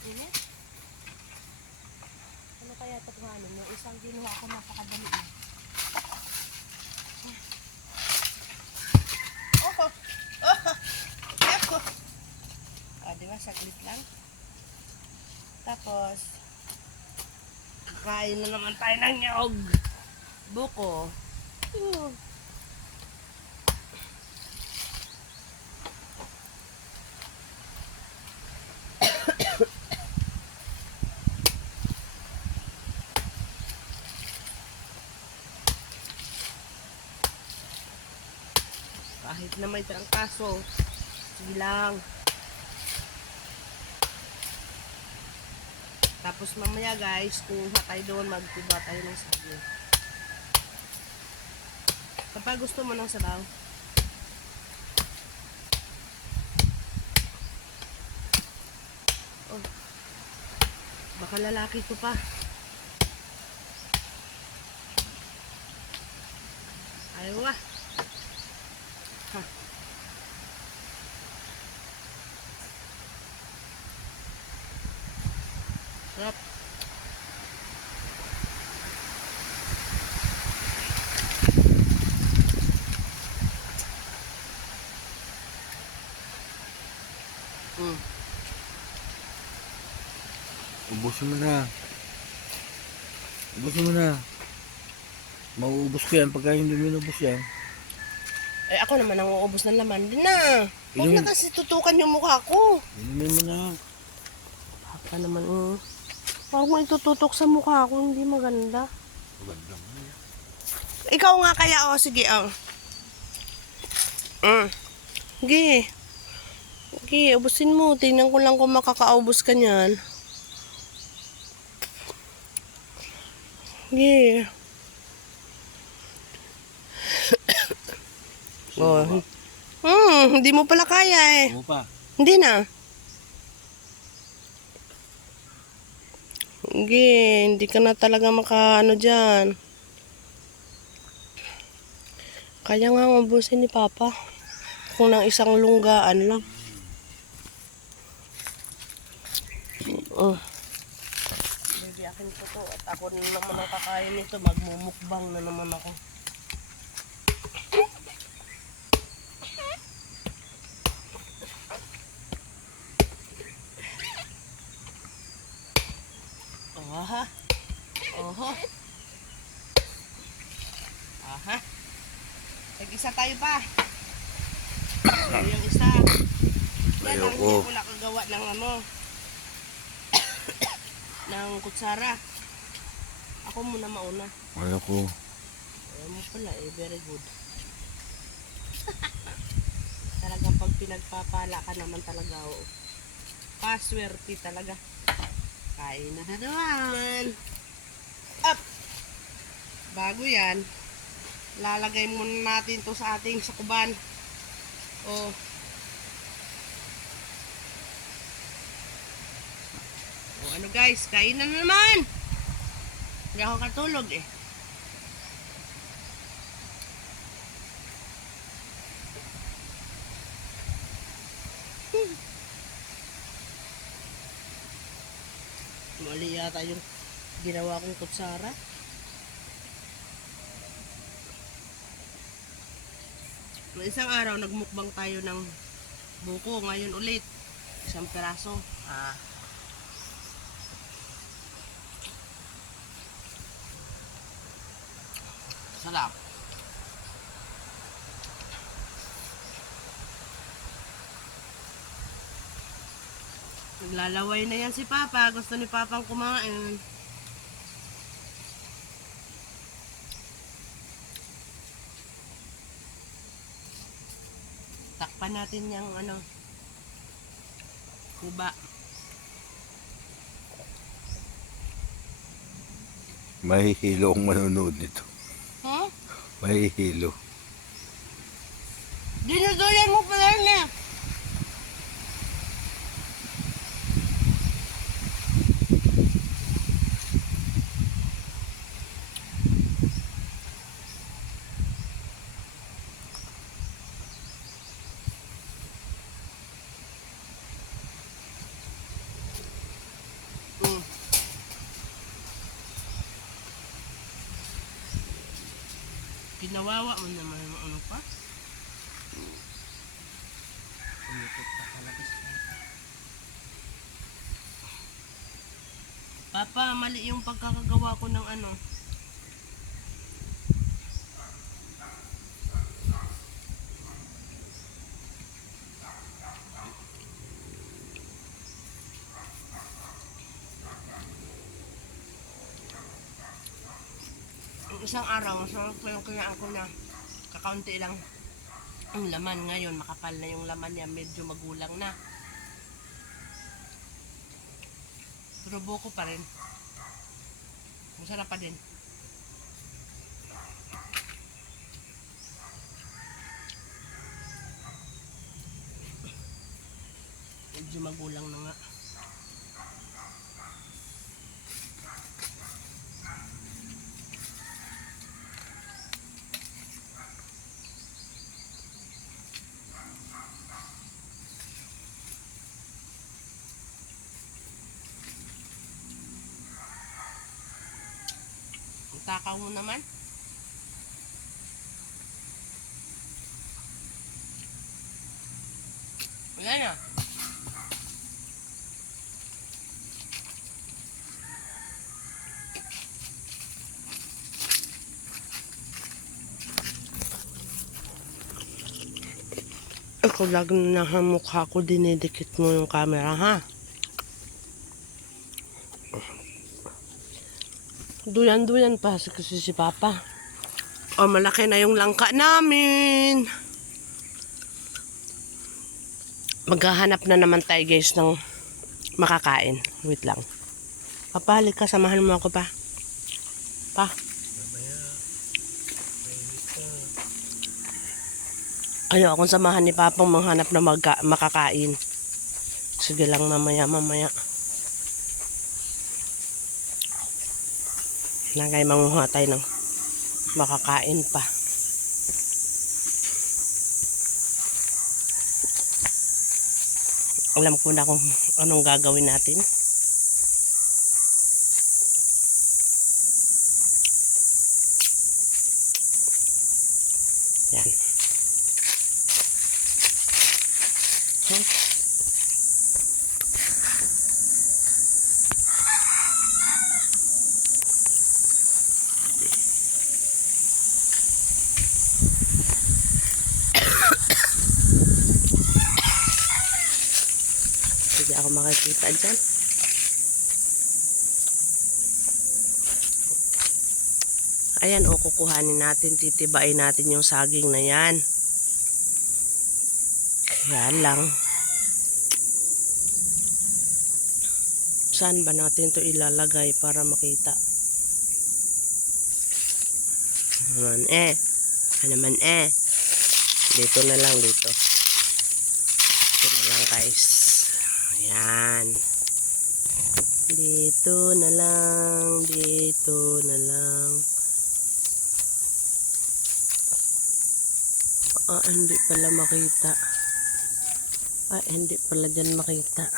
Init? Ano kaya ito kung ano? Yung isang ginawa ko napakadali eh. Oh! Oh! Ako! O, diba? Saglit lang. Tapos, kain na naman tayo ng nyog. Buko. Kahit na may trangkaso, sige lang. Tapos mamaya guys, kung tayo doon, magkuba tayo ng saging. Kapag gusto mo ng sabaw, oh, baka lalaki ko pa. Ayaw ah. Ha. Sarap. Ubusin mo na. Ubusin mo na. Mauubos ko yan pagka hindi mo nabos yan. Eh ako naman ang uubos ng laman din na. Huwag na kasi tutukan yung mukha ko. Inumin mo na. Baka naman huwag mo itututok sa mukha ko, hindi maganda. Maganda mo. Ikaw nga kaya, sige, Sige. Sige, ubusin mo. Tingnan ko lang kung makakaubos ka niyan. Sige. Oh. Hindi mo pala kaya eh. Ano pa? Hindi na. Sige, hindi ka na talaga makaano dyan. Kaya nga ubusin ni Papa. Kung ng isang lunggaan lang. Baby, akin po to. At ako na naman ang kakain nito. Magmumukbang na naman ako. Aha. Oho. Aha. Tag-isa tayo pa. Yung isa. Yan ang hindi ko nakagawa ng ng kutsara. Ako muna mauna. Ayoko. Ayaw mo pala eh. Very good. Talagang pag pinagpapala ka naman talaga. Paswerte talaga. Kain na naman. Up! Bago yan, lalagay muna natin to sa ating sakuban. Oh. Oh, ano guys, kain na naman. Hindi ako katulog eh. Mali yata yung ginawa kong kutsara. Noong isang araw, nagmukbang tayo ng buko. Ngayon ulit, isang peraso. Sarap. Naglalaway na yan si Papa. Gusto ni Papang kumain. Takpan natin yung kuba. Mahihilo ang manonood nito. Huh? Mahihilo. Dinuduyan mo pala niya. Ginawawa mo naman yung ano pa. Umikot pa talaga siya. Papa, mali yung pagkakagawa ko ng ano. Yung isang araw, masarap ko yung kinain ko na kakaunti lang ang laman. Ngayon, makapal na yung laman niya, medyo magulang na. Pero buko pa rin. Masarap pa din. Medyo magulang na nga. Ang takaw mo naman. Wala na. Ako lagi na mukha ko, dinidikit mo yung camera, ha? Duyan-duyan pa kasi si Papa. Oh, malaki na yung langka namin. Maghahanap na naman tayo guys ng makakain. Wait lang. Papa, halika, samahan mo ako pa. Pa. Ayaw akong samahan ni Papang manghanap na makakain. Sige lang, mamaya. Nagay manguha tayo ng makakain pa. Alam ko na kung anong gagawin natin. Yan. Hindi ako makikita dyan. Ayan, o, kukuhanin natin, titibain natin yung saging na yan. Yan lang. Saan ba natin to ilalagay para makita? Naman Dito na lang, dito. Dito na lang guys. Ayan. Dito na lang. Hindi pala makita. Hindi pala dyan makita.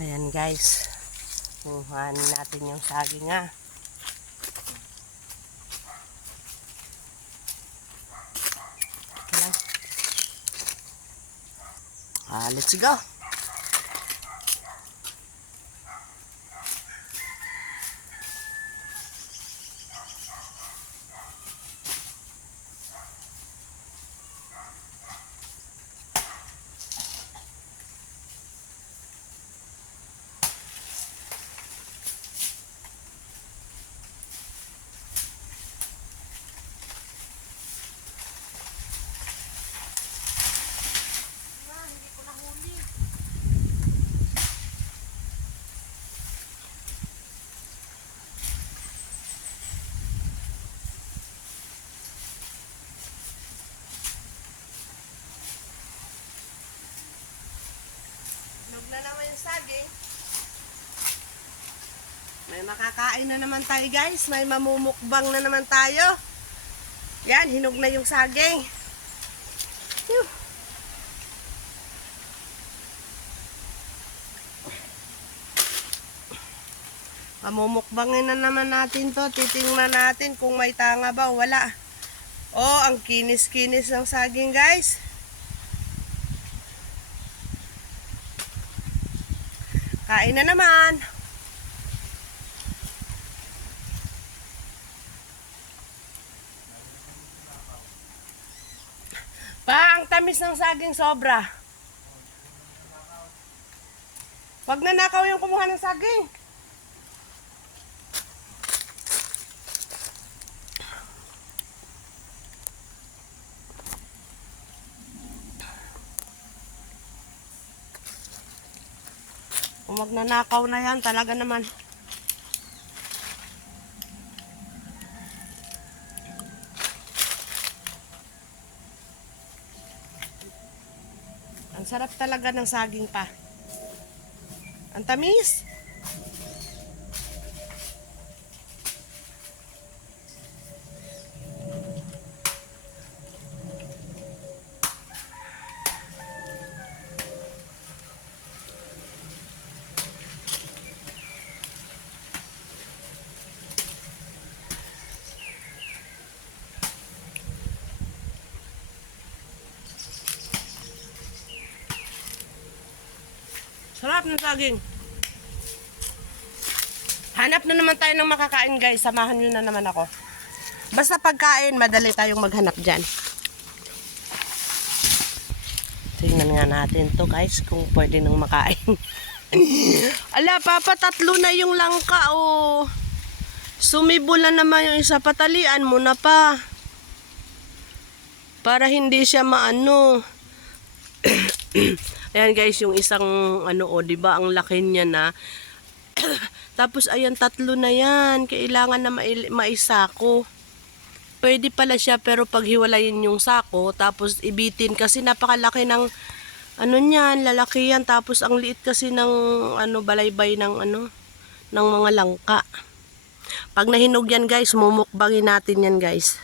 Ayan guys, kuhanin natin yung saging, ha. Let's go. Hindi ko nahuli. May makakain na naman tayo guys. May mamumukbang na naman tayo. Yan, hinog na yung saging. Phew. Mamumukbangin na naman natin to. Titingnan natin kung may tanga ba o wala. Oh, ang kinis-kinis ng saging guys. Kain na naman. Pa, ang tamis ng saging sobra. Wag na nakaw yung kumuha ng saging. Kung magnanakaw na yan, talaga naman. Ang sarap talaga ng saging pa. Ang tamis. Sarap ng saging. Hanap na naman tayo ng makakain guys. Samahan nyo na naman ako. Basta pagkain, madali tayong maghanap dyan. Tingnan nga natin to guys kung pwede nang makain. Ala, papa, 3 na yung langka oh. Sumibol na naman yung isa. Patalian mo na pa. Para hindi siya maano. Ayan guys, yung isang ano o, 'di ba? Ang laki niya na. Tapos ayan, 3 na 'yan. Kailangan na maisako. Pwede pala siya pero paghiwalayin yung sako, tapos ibitin kasi napakalaki ng ano niyan, lalaki yan. Tapos ang liit kasi ng ano balaybay ng ano ng mga langka. Pag nahinog yan guys, mumukbangin natin yan guys.